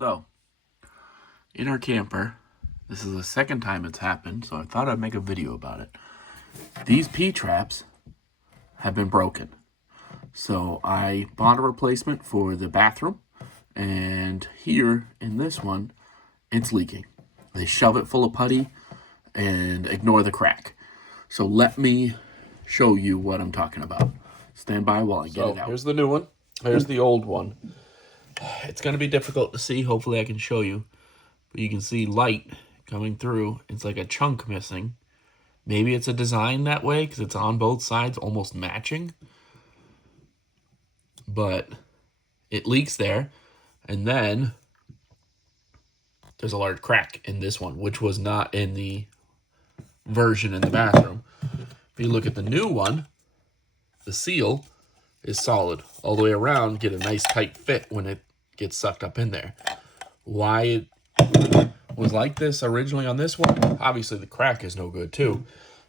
So, in our camper, this is the second time it's happened, so I thought I'd make a video about it. These P-traps have been broken. So I bought a replacement for the bathroom, and here in this one, it's leaking. They shove it full of putty and ignore the crack. So let me show you what I'm talking about. Stand by while I get it out. Here's the new one. Here's the old one. It's going to be difficult to see. Hopefully I can show you. But you can see light coming through. It's like a chunk missing. Maybe it's a design that way because it's on both sides almost matching. But it leaks there. And then there's a large crack in this one, which was not in the version in the bathroom. If you look at the new one, the seal is solid all the way around, get a nice tight fit when it gets sucked up in there. Why it was like this originally on this one, obviously the crack is no good too.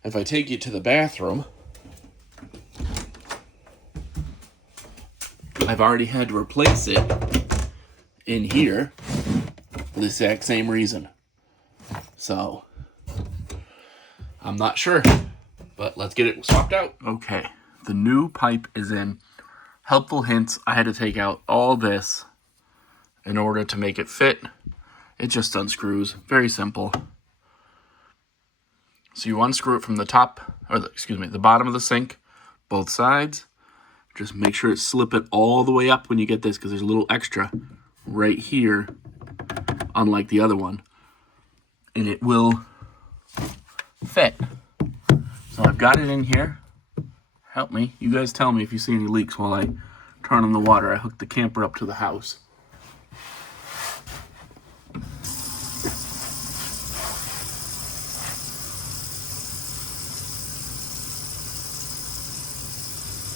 If I take you to the bathroom, I've already had to replace it in here for the exact same reason. So, I'm not sure, but let's get it swapped out. Okay, the new pipe is in. Helpful hints, I had to take out all this in order to make it fit. It just unscrews, very simple. So you unscrew it from the top, or the bottom of the sink, both sides. Just make sure to slip it all the way up when you get this, because there's a little extra right here, unlike the other one. And it will fit. So I've got it in here. Help me. You guys tell me if you see any leaks while I turn on the water. I hooked the camper up to the house.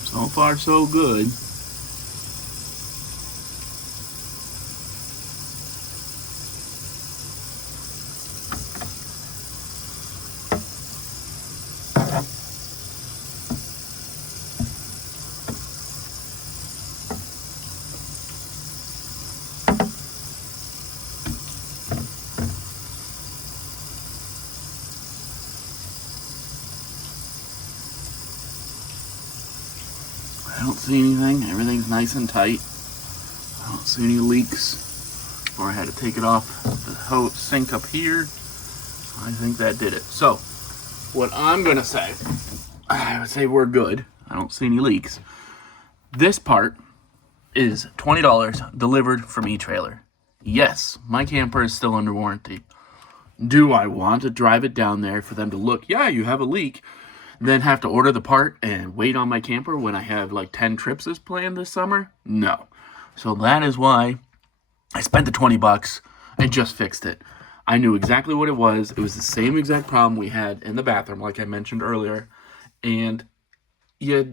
So far, so good. I don't see anything. Everything's nice and tight. I don't see any leaks. Or I had to take it off the sink up here. I think that did it. So, what I'm going to say, I would say we're good. I don't see any leaks. This part is $20 delivered from eTrailer. Yes, my camper is still under warranty. Do I want to drive it down there for them to look, yeah, you have a leak, then have to order the part and wait on my camper when I have like 10 trips as planned this summer? No. So that is why I spent the $20 and just fixed it. I knew exactly what it was. It was the same exact problem we had in the bathroom, like I mentioned earlier. And yeah,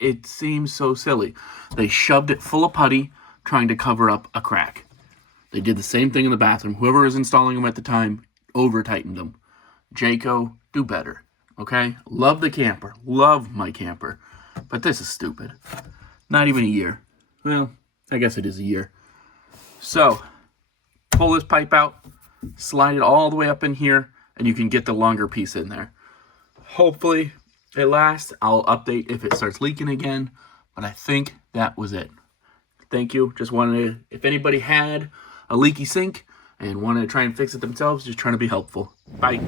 it seems so silly. They shoved it full of putty trying to cover up a crack. They did the same thing in the bathroom. Whoever was installing them at the time over-tightened them. Jayco, do better. Okay? Love the camper. Love my camper. But this is stupid. Not even a year. Well, I guess it is a year. So, pull this pipe out, slide it all the way up in here, and you can get the longer piece in there. Hopefully, it lasts. I'll update if it starts leaking again. But I think that was it. Thank you. Just wanted to, if anybody had a leaky sink and wanted to try and fix it themselves, just trying to be helpful. Bye.